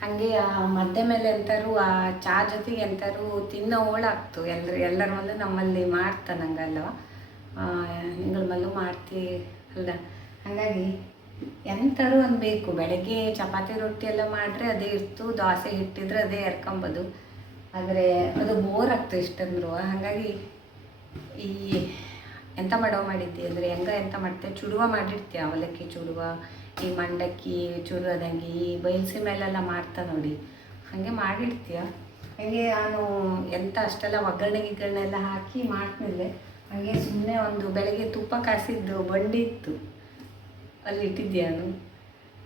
ಹಾಗೆ ಮದ್ದೆ ಮೇಲೆ ಎಂತಾರು ಆ ಚಾ ಜೊತೆಗೆ ಎಂತಾರು ತಿನ್ನೋ ಓಳಾಗ್ತು. ಎಲ್ಲರ ಮಲ್ಲೂ ನಮ್ಮಲ್ಲಿ ಮಾಡ್ತಾನಂಗಲ್ವ, ನಿಂಗಳ ಮಲ್ಲೂ ಮಾಡ್ತಿ ಅಲ್ಲ. ಹಾಗಾಗಿ ಎಂಥರೂ ಒಂದು ಬೇಕು. ಬೆಳಗ್ಗೆ ಚಪಾತಿ ರೊಟ್ಟಿ ಎಲ್ಲ ಮಾಡಿದ್ರೆ ಅದೇ ಇರ್ತು, ದೋಸೆ ಇಟ್ಟಿದ್ರೆ ಅದೇ ಎರ್ಕೊಂಬೋದು. ಆದರೆ ಅದು ಬೋರ್ ಆಗ್ತು ಇಷ್ಟಂದ್ರು. ಹಾಗಾಗಿ ಈ ಎಂತ ಮಾಡಿದ್ದೆ ಅಂದರೆ ಎಂತ ಮಾಡ್ತೆ, ಚುಡುವ ಮಾಡಿರ್ತೀಯ, ಅವಲಕ್ಕಿ ಚುಡುವ, ಈ ಮಂಡಕ್ಕಿ ಚುಡುವದಂಗೆ ಈ ಬಯಲ್ಸಿ ಮೇಲೆಲ್ಲ ಮಾಡ್ತಾ ನೋಡಿ, ಹಾಗೆ ಮಾಡಿರ್ತೀಯ. ಹಾಗೆ ನಾನು ಎಂತ ಅಷ್ಟೆಲ್ಲ ಒಗ್ಗರಣೆ ಎಲ್ಲ ಹಾಕಿ ಮಾಡ್ತಿದ್ದೆ. ಹಾಗೆ ಸುಮ್ಮನೆ ಒಂದು ಬೆಳಗ್ಗೆ ತುಪ್ಪ ಕಾಸಿದ್ದು ಬಂಡಿ ಇತ್ತು, ಅಲ್ಲಿ ಇಟ್ಟಿದ್ದೆ ನಾನು.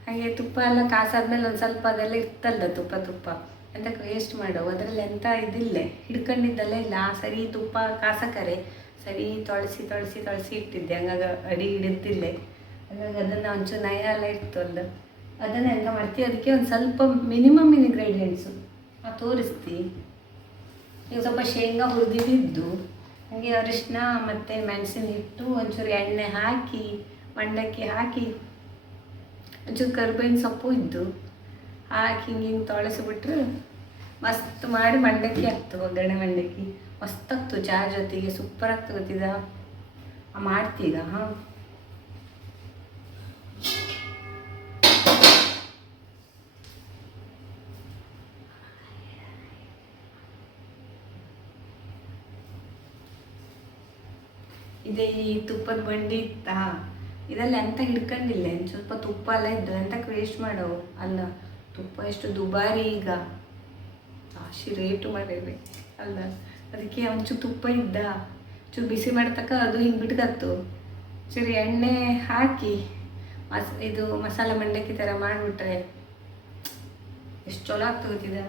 ಹಾಗೆ ತುಪ್ಪ ಎಲ್ಲ ಕಾಸಾದ್ಮೇಲೆ ಒಂದು ಸ್ವಲ್ಪ ಅದೆಲ್ಲ ಇರ್ತಲ್ಲ ತುಪ್ಪ ಎಂತಕ್ಕೆ ವೇಸ್ಟ್ ಮಾಡೋ, ಅದರಲ್ಲಿ ಎಂಥ ಇದಿಲ್ಲೇ ಹಿಡ್ಕೊಂಡಿದ್ದಲ್ಲ ಇಲ್ಲ. ಸರಿ ತುಪ್ಪ ಕಾಸಕರೆ ಸರಿ ತೊಳಸಿ ಇಟ್ಟಿದ್ದೆ. ಹಂಗಾಗಿ ಅಡಿ ಹಿಡಿತಿಲ್ಲೆ. ಹಾಗಾಗಿ ಅದನ್ನು ಒಂಚೂರು ನಯ ಎಲ್ಲ ಇತ್ತು ಅಲ್ಲ, ಅದನ್ನು ಎಂತ ಮಾಡ್ತೀವಿ, ಅದಕ್ಕೆ ಒಂದು ಸ್ವಲ್ಪ ಮಿನಿಮಮ್ ಇಂಗ್ರೀಡಿಯೆಂಟ್ಸು ತೋರಿಸ್ತಿ. ಈಗ ಸ್ವಲ್ಪ ಶೇಂಗಾ ಹುರಿದಿದ್ದು, ಹಾಗೆ ಅರಿಶಿನ ಮತ್ತು ಮೆಣಸಿನ ಹಿಟ್ಟು, ಒಂಚೂರು ಎಣ್ಣೆ ಹಾಕಿ, ಮಂಡಕ್ಕಿ ಹಾಕಿ, ಒಂಚೂರು ಕರ್ಬೇವಿನ ಸೊಪ್ಪು ಇದ್ದು ಹಾಕಿ ಹಿಂಗೆ ತೊಳಸಿಬಿಟ್ರೆ ಮಸ್ತ್ ಮಾಡಿ ಮಂಡಕ್ಕಿ ಆಗ್ತು. ಒಗ್ಗರಣೆ ಮಂಡಕ್ಕಿ ಮಸ್ತ್ ಆಗ್ತು, ಚಾ ಜೊತೆಗೆ ಸೂಪರ್ ಆಗ್ತು. ಗೊತ್ತಿದ ಮಾಡ್ತೀಗ? ಹಾಂ, ಇದೇ ಈ ತುಪ್ಪದ ಬಂಡಿ ಇತ್ತಾ, ಇದೆಲ್ಲ ಎಂತ ಹಿಡ್ಕೊಂಡಿಲ್ಲ. ಸ್ವಲ್ಪ ತುಪ್ಪ ಎಲ್ಲ ಇದ್ದು ಎಂತಕ್ಕೆ ವೇಸ್ಟ್ ಮಾಡೋ ಅಲ್ಲ. ತುಪ್ಪ ಎಷ್ಟು ದುಬಾರಿ ಈಗ, ಜಾಸ್ತಿ ರೇಟು ಮಾಡಿರಿ ಅಲ್ಲ. ಅದಕ್ಕೆ ಒಂಚೂರು ತುಪ್ಪ ಇದ್ದ, ಚೂರು ಬಿಸಿ ಮಾಡ್ತಕ್ಕ ಅದು ಹಿಂಗೆ ಬಿಟ್ಕತ್ತು. ಸರಿ ಎಣ್ಣೆ ಹಾಕಿ ಇದು ಮಸಾಲೆ ಮಂಡಕ್ಕಿ ಥರ ಮಾಡಿಬಿಟ್ರೆ ಎಷ್ಟು ಚಲೋ ಆಗ್ತೋಗ್ತಿದೆ.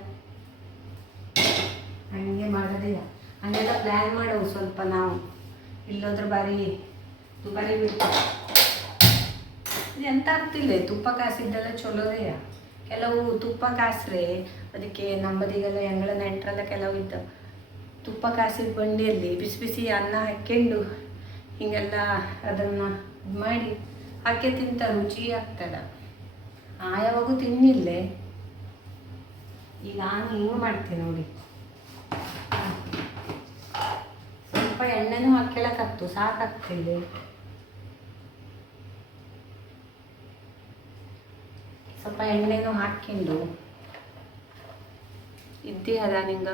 ಹಂಗೆ ಮಾಡೋದಿಲ್ಲ, ಹಂಗೆಲ್ಲ ಪ್ಲ್ಯಾನ್ ಮಾಡೋವು ಸ್ವಲ್ಪ ನಾವು. ಇಲ್ಲೋದ್ರೆ ಬಾರಿ ದುಬಾರಿ ಬಿಟ್ಟು ಇದು ಎಂತ ಆಗ್ತಿಲ್ಲ. ತುಪ್ಪ ಕಾಸಿದ್ದೆಲ್ಲ ಚಲೋದೇ. ಕೆಲವು ತುಪ್ಪ ಕಾಸ್ರೆ ಅದಕ್ಕೆ ನಮ್ಮದಿಗೆಲ್ಲ ಎಂಗಳ ನೆಂಟರೆಲ್ಲ ಕೆಲವು ಇದ್ದ ತುಪ್ಪ ಕಾಸಿದ ಬಂಡಿಯಲ್ಲಿ ಬಿಸಿ ಬಿಸಿ ಅನ್ನ ಹಾಕ್ಕೊಂಡು ಹೀಗೆಲ್ಲ ಅದನ್ನು ಮಾಡಿ ಹಾಕಿ ತಿಂತ ರುಚಿ ಆಗ್ತದ. ಯಾವಾಗೂ ತಿನ್ನಿಲ್ಲೇ. ಈಗ ನಾನು ಹಿಂಗೆ ಮಾಡ್ತೀನಿ ನೋಡಿ, ಸ್ವಲ್ಪ ಎಣ್ಣೆನೂ ಹಾಕ್ಯಳಕತ್ತು, ಸಾಕಾಗ್ತಿಲ್ಲ. ಸ್ವಲ್ಪ ಎಣ್ಣೆನೂ ಹಾಕ್ಕೊಂಡು ಇದ್ದಿ ಅದ ನಿಂಗೆ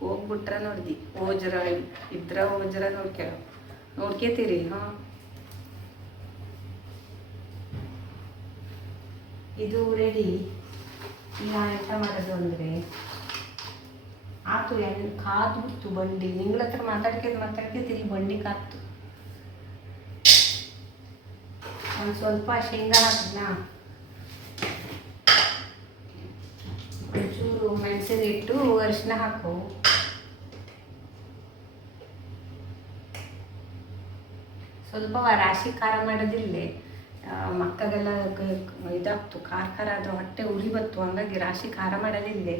ಹೋಗ್ಬಿಟ್ರ ನೋಡ್ದಿ ಓಜರ ಇದ್ರ ಓಜರ ನೋಡ್ಕೇತೀರಿ. ಹಾಂ, ಇದು ರೆಡಿ. ಈಗ ಎಂತ ಮಾಡೋದು ಅಂದರೆ ಆತು, ಎಣ್ಣೆ ಕಾದ್ಬಿಡ್ತು ಬಂಡಿ. ನಿಂಗಳ ಹತ್ರ ಮಾತಾಡ್ಕೇತಿರಿ, ಬಂಡಿ ಕಾತು. ಒಂದು ಸ್ವಲ್ಪ ಶೇಂಗಾ ಹಾಕಿದ್ನಾ, ಒಂಚೂರು ಮೆಣಸಿನ ಹಿಟ್ಟು, ಅರಿಶಿನ ಹಾಕು, ಸ್ವಲ್ಪ ರಾಶಿ ಖಾರ ಮಾಡೋದಿಲ್ಲೇ. ಮಕ್ಕಗೆಲ್ಲ ಇದಾಗ್ತು, ಖಾರ ಆದ್ರೆ ಹೊಟ್ಟೆ ಉರಿ ಬತ್ತು. ಹಂಗಾಗಿ ರಾಶಿ ಖಾರ ಮಾಡೋದಿಲ್ಲೇ,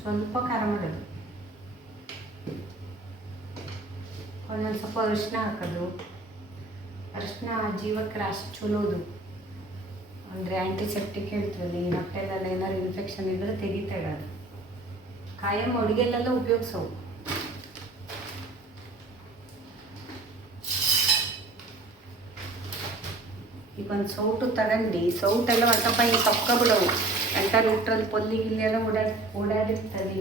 ಸ್ವಲ್ಪ ಖಾರ ಮಾಡೋದು. ಒಂದೊಂದು ಸ್ವಲ್ಪ ಅರಿಶಿನ ಹಾಕೋದು. ಅರಿಶಿನ ಜೀವಕ್ಕೆ ರಾಶಿ ಚಲೋದು. ಅಂದರೆ ಆ್ಯಂಟಿಸೆಪ್ಟಿಕ್ ಹೇಳ್ತೀವಲ್ಲಿ, ಹೊಟ್ಟೆಲೆಲ್ಲ ಏನಾದ್ರು ಇನ್ಫೆಕ್ಷನ್ ಇದ್ದರೆ ತೆಗಿತಾಳೆ ಅದು. ಕಾಯಂ ಅಡುಗೆಲೆಲ್ಲ ಉಪಯೋಗಿಸವು. ಈಗ ಒಂದು ಸೌಟು ತಗೊಂಡು, ಸೌಟೆಲ್ಲ ಒಂದು ಸ್ವಲ್ಪ ಹಿಂಗೆ ತಕ್ಕೊಬಿಡವು. ಎಂಥ ಲೂಟ್ರಲ್ಲಿ ಪೊಲ್ಲಿ ಗಿಲ್ಲೆಲ್ಲ ಓಡಾಡಿರ್ತದೆ.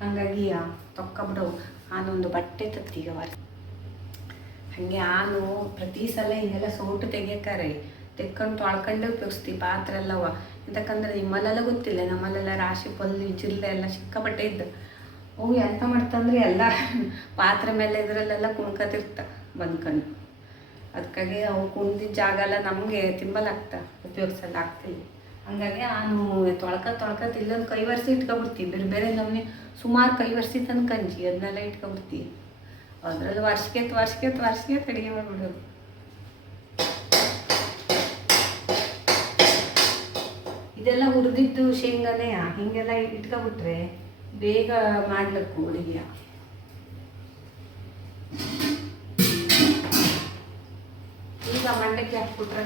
ಹಾಗಾಗಿ ತಕ್ಕೊಬಿಡವು. ನಾನೊಂದು ಬಟ್ಟೆ ತತ್ತೀಗ ಹಾಗೆ ನಾನು ಪ್ರತಿ ಸಲ ಹಿಂಗೆಲ್ಲ ಸೌಟು ತೆಗಿಯಕಾರೆ ತೆಕ್ಕೊಂಡು ತೊಳ್ಕೊಂಡೆ ಉಪಯೋಗಿಸ್ತೀವಿ ಪಾತ್ರೆ ಎಲ್ಲವ. ಎಂತಕ್ಕಂದ್ರೆ ನಿಮ್ಮಲ್ಲೆಲ್ಲ ಗೊತ್ತಿಲ್ಲ, ನಮ್ಮಲ್ಲೆಲ್ಲ ರಾಶಿ ಪೊಲ್ಲಿ ಜಿಲ್ಲೆ ಎಲ್ಲ ಸಿಕ್ಕಾಪಟ್ಟೆ ಇದ್ದು ಅವು ಎಂತ ಮಾಡ್ತಂದ್ರೆ ಎಲ್ಲ ಪಾತ್ರೆ ಮೇಲೆ ಇದರಲ್ಲೆಲ್ಲ ಕುಣ್ಕತಿರ್ತ ಬಂದ್ಕೊಂಡು. ಅದಕ್ಕಾಗಿ ಅವು ಕುಣ್ದಿದ್ದ ಜಾಗ ಎಲ್ಲ ನಮಗೆ ತಿಂಬಲಾಗ್ತ, ಉಪಯೋಗಿಸಲ್ಲ ಆಗ್ತಿಲ್ಲ. ಹಂಗಾಗಿ ನಾನು ತೊಳ್ಕತ್ ಇಲ್ಲೊಂದು ಕೈ ವರ್ಷ ಇಟ್ಕೊಬಿಡ್ತೀವಿ. ಬೇರೆ ನಮ್ಮನೆ ಸುಮಾರು ಕೈ ವರ್ಷ ತನಕ ಕಂಜಿ ಅದನ್ನೆಲ್ಲ ಇಟ್ಕೊಬಿಡ್ತೀವಿ. ಅದರಲ್ಲಿ ವರ್ಷಕ್ಕೆ ಅಡುಗೆ ಮಾಡಿಬಿಡೋದು. ಇದೆಲ್ಲ ಹುರಿದಿದ್ದು ಶೇಂಗಾನೇ ಹೀಗೆಲ್ಲ ಇಟ್ಕೊಬಿಟ್ರೆ ಬೇಗ ಮಾಡ್ಲಿಕ್ಕು ಅಡುಗೆ. ಮಂಡಕ್ಕಿ ಹಾಕ್ಬಿಟ್ರೆ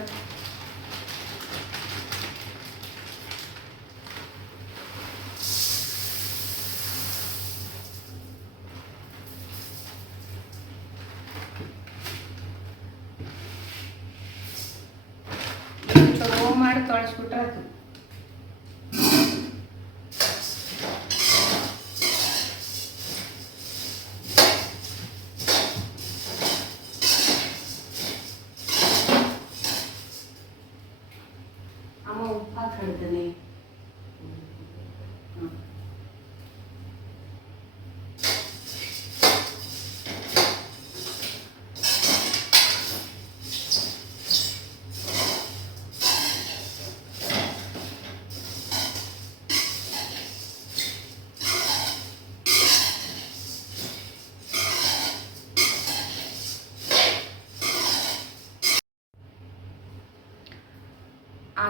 ಚಲೋ ಮಾಡಿ ತೊಳಸ್ಬಿಟ್ರೆ ಅದು ಉಪ್ಪು ಹಾಕಿಡ್ತೀನಿ.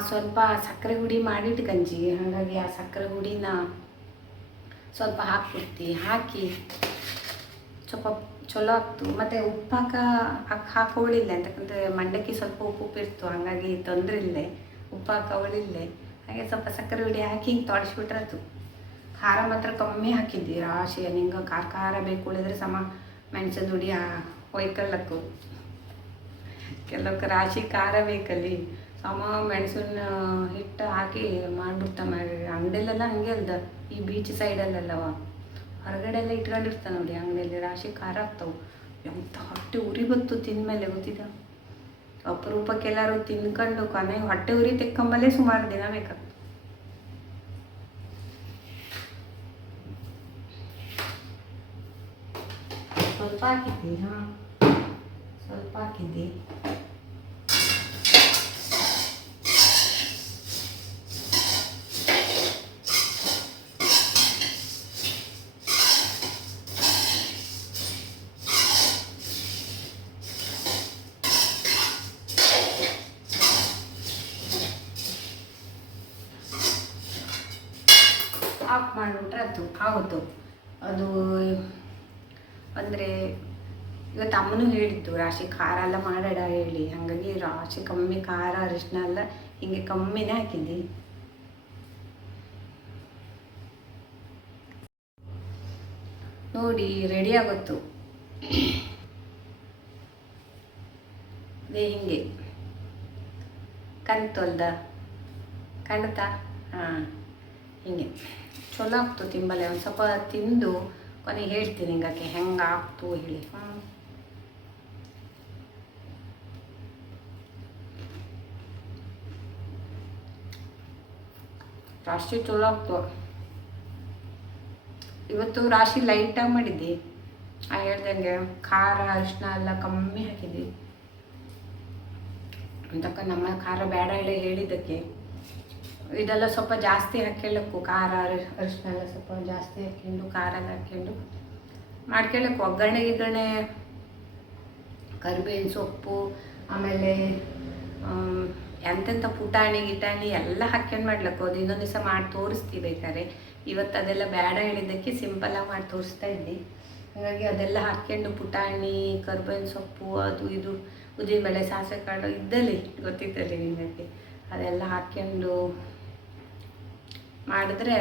ಸ್ವಲ್ಪ ಸಕ್ಕರೆ ಹುಡಿ ಮಾಡಿಟ್ಟು ಗಂಜಿ, ಹಾಗಾಗಿ ಆ ಸಕ್ಕರೆ ಹುಡಿನ ಸ್ವಲ್ಪ ಹಾಕ್ಬಿಡ್ತಿ. ಹಾಕಿ ಸ್ವಲ್ಪ ಚಲೋ ಆಗ್ತು. ಮತ್ತು ಉಪ್ಪು ಹಾಕೋಳಿಲ್ಲ ಅಂತಕ್ಕಂಥ ಮಂಡಕ್ಕಿ ಸ್ವಲ್ಪ ಉಪ್ಪು ಇರ್ತು, ಹಾಗಾಗಿ ತೊಂದರೆ ಇಲ್ಲೇ ಉಪ್ಪು ಹಾಕೋಳಿಲ್ಲೇ. ಹಾಗೆ ಸ್ವಲ್ಪ ಸಕ್ಕರೆ ಹುಡಿ ಹಾಕಿ ಹಿಂಗೆ ತೊಳಸ್ಬಿಟ್ರತು. ಖಾರ ಮಾತ್ರ ಕಮ್ಮಿ ಹಾಕಿದ್ವಿ ರಾಶಿ. ನಿಂಗೆ ಖಾರ ಬೇಕು ಉಳಿದ್ರೆ ಸಮ ಮೆಣಸಿನ ಹುಡಿ ಹೊಯ್ಕೊಳ್ಳಕ್ಕು. ಕೆಲವಕ್ಕೆ ರಾಶಿ ಖಾರ ಬೇಕಲ್ಲಿ, ಸಮ ಮೆಣಸಿನ ಹಿಟ್ಟು ಹಾಕಿ ಮಾಡಿಬಿಡ್ತಾ ಅಂಗಡಿಯಲ್ಲೆಲ್ಲ ಹಂಗೆ ಅಲ್ದ. ಈ ಬೀಚ್ ಸೈಡಲ್ಲೆಲ್ಲವ ಹೊರಗಡೆ ಎಲ್ಲ ಇಟ್ಕೊಂಡಿರ್ತಾನೆ ನೋಡಿ ಅಂಗಡಿಯಲ್ಲಿ, ರಾಶಿ ಖಾರ ಆಗ್ತಾವೆ. ಎಂಥ ಹೊಟ್ಟೆ ಉರಿ ಬತ್ತು ತಿಂದಮೇಲೆ ಗೊತ್ತಿದ್ದ. ಅಪರೂಪಕ್ಕೆಲ್ಲರೂ ತಿನ್ಕೊಂಡು ಕೊನೆಗೆ ಹೊಟ್ಟೆ ಉರಿ ತೆಕ್ಕೊಂಬಲ್ಲೇ ಸುಮಾರು ದಿನ ಬೇಕಾಗ್ತದೆ. ಸ್ವಲ್ಪ ಹಾಕಿದ್ದಿ, ಸ್ವಲ್ಪ ಹಾಕಿದ್ದಿ. ಆಫ್ ಮಾಡಿಬಿಟ್ರೆ ಆಗೋದು ಅದು. ಅಂದರೆ ಇವತ್ತು ಅಮ್ಮನೂ ಹೇಳಿದ್ದು ರಾಶಿ ಖಾರ ಎಲ್ಲ ಮಾಡೋಣ ಹೇಳಿ, ಹಾಗಾಗಿ ರಾಶಿ ಕಮ್ಮಿ ಖಾರ ಅರಿಶಿನ ಎಲ್ಲ ಹಿಂಗೆ ಕಮ್ಮಿನೇ ಹಾಕಿದ್ದಿ. ನೋಡಿ ರೆಡಿ ಆಗೋತ್ತು. ಅದೇ ಹಿಂಗೆ ಕಣ್ತೊಲ್ದ ಕಾಣುತ್ತಾ? ಹಿಂಗೆ ಚಲೋ ಆಗ್ತು ತಿಂಬಲೆ. ಒಂದು ಸ್ವಲ್ಪ ತಿಂದು ಕೊನೆಗೆ ಹೇಳ್ತೀನಿ ಹಿಂಗಕ್ಕೆ ಹೆಂಗೆ ಆಗ್ತು ಹೇಳಿ. ರಾಶಿ ಚಲೋ ಆಗ್ತು. ಇವತ್ತು ರಾಶಿ ಲೈಟಾಗಿ ಮಾಡಿದ್ದೆ, ಹೇಳ್ದಂಗೆ ಖಾರ ಅರಿಶಿನ ಎಲ್ಲ ಕಮ್ಮಿ ಹಾಕಿದ್ವಿ ಅಂತಕ್ಕ. ನಮ್ಮ ಖಾರ ಬೇಡ ಹೇಳಿ ಹೇಳಿದ್ದಕ್ಕೆ ಇದೆಲ್ಲ ಸ್ವಲ್ಪ ಜಾಸ್ತಿ ಹಾಕ್ಕೊಳ್ಳಕ್ಕು. ಖಾರ ಅರಿಶಿನ ಎಲ್ಲ ಸ್ವಲ್ಪ ಜಾಸ್ತಿ ಹಾಕ್ಕೊಂಡು ಖಾರ ಎಲ್ಲ ಹಾಕ್ಕೊಂಡು ಮಾಡ್ಕೊಳ್ಳಕ್ಕು. ಒಗ್ಗರಣೆ ಕರಿಬೇವಿನ ಸೊಪ್ಪು, ಆಮೇಲೆ ಎಂತೆಂಥ ಪುಟಾಣಿ ಗಿಟಾಣಿ ಎಲ್ಲ ಹಾಕ್ಕೊಂಡು ಮಾಡ್ಲಕ್ಕು. ಅದು ಇನ್ನೊಂದು ದಿವಸ ಮಾಡಿ ತೋರಿಸ್ತೀವಿ ಬೇಕಾದ್ರೆ. ಇವತ್ತು ಅದೆಲ್ಲ ಬೇಡ ಹೇಳಿದ್ದಕ್ಕೆ ಸಿಂಪಲಾಗಿ ಮಾಡಿ ತೋರಿಸ್ತಾ ಇದ್ದಿ. ಹಾಗಾಗಿ ಅದೆಲ್ಲ ಹಾಕ್ಕೊಂಡು ಪುಟಾಣಿ, ಕರಿಬೇವಿನ ಸೊಪ್ಪು, ಅದು ಇದು ಉದ್ದಿನಬೇಳೆ, ಸಾಸಿವೆ ಕಾಳು ಇದ್ದಲ್ಲಿ ಗೊತ್ತಿದ್ದಲ್ಲಿ ನಿಮಗೆ, ಅದೆಲ್ಲ ಹಾಕ್ಕೊಂಡು ಮಾಡಿದ್ರೆ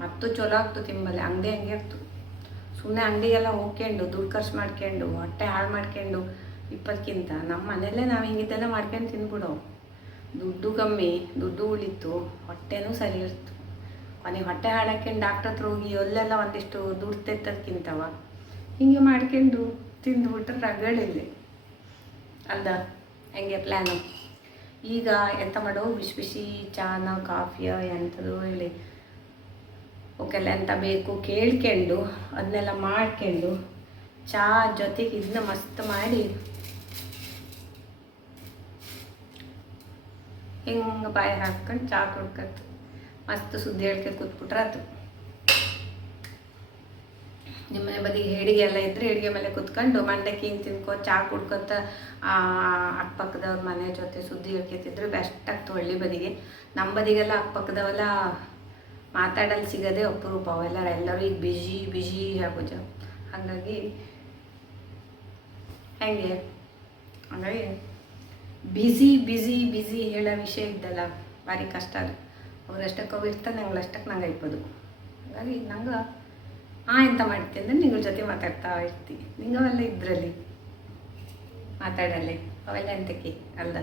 ಮತ್ತು ಚಲೋ ಆಗ್ತು ತಿಂಬಲ್ಲಿ. ಅಂಗಡಿ ಹಂಗೆ ಆಗ್ತು. ಸುಮ್ಮನೆ ಅಂಗಡಿಗೆಲ್ಲ ಹೋಗ್ಕೊಂಡು ದುಡ್ಡು ಖರ್ಚು ಮಾಡ್ಕೊಂಡು ಹೊಟ್ಟೆ ಹಾಳು ಮಾಡ್ಕೊಂಡು ಇಪ್ಪತ್ತಕ್ಕಿಂತ ನಮ್ಮ ಮನೆಯಲ್ಲೇ ನಾವು ಹಿಂಗಿದ್ದೆಲ್ಲ ಮಾಡ್ಕೊಂಡು ತಿಂದ್ಬಿಡೋ. ದುಡ್ಡು ಕಮ್ಮಿ, ದುಡ್ಡು ಉಳಿತು, ಹೊಟ್ಟೆನೂ ಸರಿ ಇರ್ತು. ಕೊನೆಗೆ ಹೊಟ್ಟೆ ಹಾಳಾಕೊಂಡು ಡಾಕ್ಟ್ರ್ ಹತ್ರ ಹೋಗಿ ಅಲ್ಲೆಲ್ಲ ಒಂದಿಷ್ಟು ದುಡ್ಡು ತೆತ್ತದ್ಕಿಂತವ ಹಿಂಗೆ ಮಾಡ್ಕೊಂಡು ತಿಂದುಬಿಟ್ರೆ ರಗಳಿಲ್ಲ ಅಲ್ದ. ಹೆಂಗೆ ಪ್ಲ್ಯಾನು ಈಗ ಎಂತ ಮಾಡೋ, ಬಿಸಿ ಬಿಸಿ ಚಾನ ಕಾಫಿಯ ಎಂಥದ್ದು ಹೇಳಿ ಅವಕ್ಕೆಲ್ಲ ಎಂತ ಬೇಕು ಕೇಳ್ಕೊಂಡು ಅದನ್ನೆಲ್ಲ ಮಾಡ್ಕೊಂಡು ಚಾ ಜೊತೆಗೆ ಇದನ್ನ ಮಸ್ತ್ ಮಾಡಿ ಹಿಂಗೆ ಬಾಯಿ ಹಾಕ್ಕೊಂಡು ಚಾ ಕುಡ್ಕತ್ತು ಮಸ್ತ್ ಸುದ್ದಿ ಹೇಳ್ಕೊಂಡು ಕೂತ್ಬಿಟ್ರೆ ಆಯ್ತು. ನಿಮ್ಮನೆ ಬದಿಗೆ ಹೆಡಿಗೆ ಎಲ್ಲ ಇದ್ದರೆ ಹೆಡಿಗೆ ಮೇಲೆ ಕುತ್ಕೊಂಡು ಮಂಡಕ್ಕಿ ಹಿಂಗೆ ತಿನ್ಕೊ ಚಾ ಕುಡ್ಕೊತ ಅಕ್ಕಪಕ್ಕದವ್ರ ಮನೆ ಜೊತೆ ಸುದ್ದಿ ಹೇಳ್ಕೊತಿದ್ರೆ ಬೆಸ್ಟ್ ಆಗ್ತು. ಹಳ್ಳಿ ಬದಿಗೆ ನಮ್ಮ ಬದಿಗೆಲ್ಲ ಅಕ್ಕಪಕ್ಕದವೆಲ್ಲ ಮಾತಾಡಲು ಸಿಗೋದೇ ಅಪರೂಪ. ಎಲ್ಲರೂ ಈಗ ಬಿಜಿ ಆಗೋದು. ಹಾಗಾಗಿ ಹೆಂಗೆ ಹಂಗಾಗಿ ಬ್ಯುಸಿ ಬ್ಯುಸಿ ಬ್ಯುಸಿ ಹೇಳೋ ವಿಷಯ ಇದ್ದಲ್ಲ ಭಾರಿ ಕಷ್ಟ ಅದು. ಅವ್ರಷ್ಟಕ್ಕೆ ಅವು ಇರ್ತಾನೆ, ನಂಗಳಷ್ಟಕ್ಕೆ ನಂಗೆ ಐಬೋದು. ಹಾಗಾಗಿ ನಂಗೆ ಎಂತ ಮಾಡ್ತೀನಿ ಅಂದರೆ ನಿಂಗಳ ಜೊತೆ ಮಾತಾಡ್ತಾ ಇರ್ತೀನಿ. ನಿಂಗವೆಲ್ಲ ಇದ್ರಲ್ಲಿ ಮಾತಾಡಲ್ಲಿ ಅವೆಲ್ಲ ಎಂತಕ್ಕೆ ಅಲ್ಲ.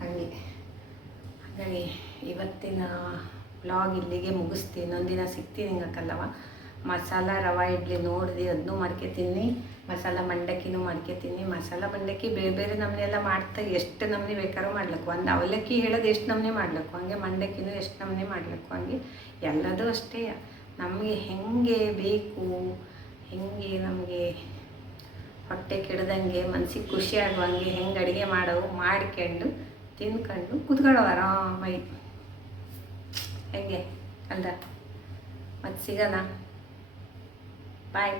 ಹಾಗಾಗಿ ಇವತ್ತಿನ ಬ್ಲಾಗ್ ಇಲ್ಲಿಗೆ ಮುಗಿಸ್ತೀನಿ. ಇನ್ನೊಂದಿನ ಸಿಗ್ತೀನಿ ಹಿಂಗಕ್ಕಲ್ಲವ. ಮಸಾಲ ರವೆ ಇಡ್ಲಿ ನೋಡಿದೆ, ಅದನ್ನೂ ಮಾಡ್ಕೊತೀನಿ. ಮಸಾಲ ಮಂಡಕ್ಕಿನೂ ಮಾಡ್ಕೊತೀನಿ. ಮಸಾಲ ಮಂಡಕ್ಕಿ ಬೇರೆ ಬೇರೆ ನಮೂನೆ ಎಲ್ಲ ಮಾಡ್ತಾ ಎಷ್ಟು ನಮೂನೆ ಬೇಕಾದ್ರೂ ಮಾಡ್ಲಿಕ್ಕೆ. ಒಂದು ಅವಲಕ್ಕಿ ಹೇಳೋದು ಎಷ್ಟು ನಮೂನೆ ಮಾಡ್ಲಿಕ್ಕೆ, ಹಂಗೆ ಮಂಡಕ್ಕಿನೂ ಎಷ್ಟು ನಮೂನೆ ಮಾಡ್ಲಿಕ್ಕೆ. ಹಂಗೆ ಎಲ್ಲದೂ ಅಷ್ಟೇ ನಮಗೆ ಹೆಂಗೆ ಬೇಕು, ಹೆಂಗೆ ನಮಗೆ ಹೊಟ್ಟೆ ಕೆಡ್ದಂಗೆ ಮನ್ಸಿಗೆ ಖುಷಿ ಆಗುವಂಗೆ ಹೆಂಗೆ ಅಡುಗೆ ಮಾಡೋವು ಮಾಡ್ಕೊಂಡು ತಿನ್ಕೊಂಡು ಕೂತ್ಕೊಳ್ಳೋ ಆರಾಮಾಗಿ. ಹೇಗೆ ಅಲ್ದ? ಮತ್ತೆ ಸಿಗೋಣ. ಬಾಯ್.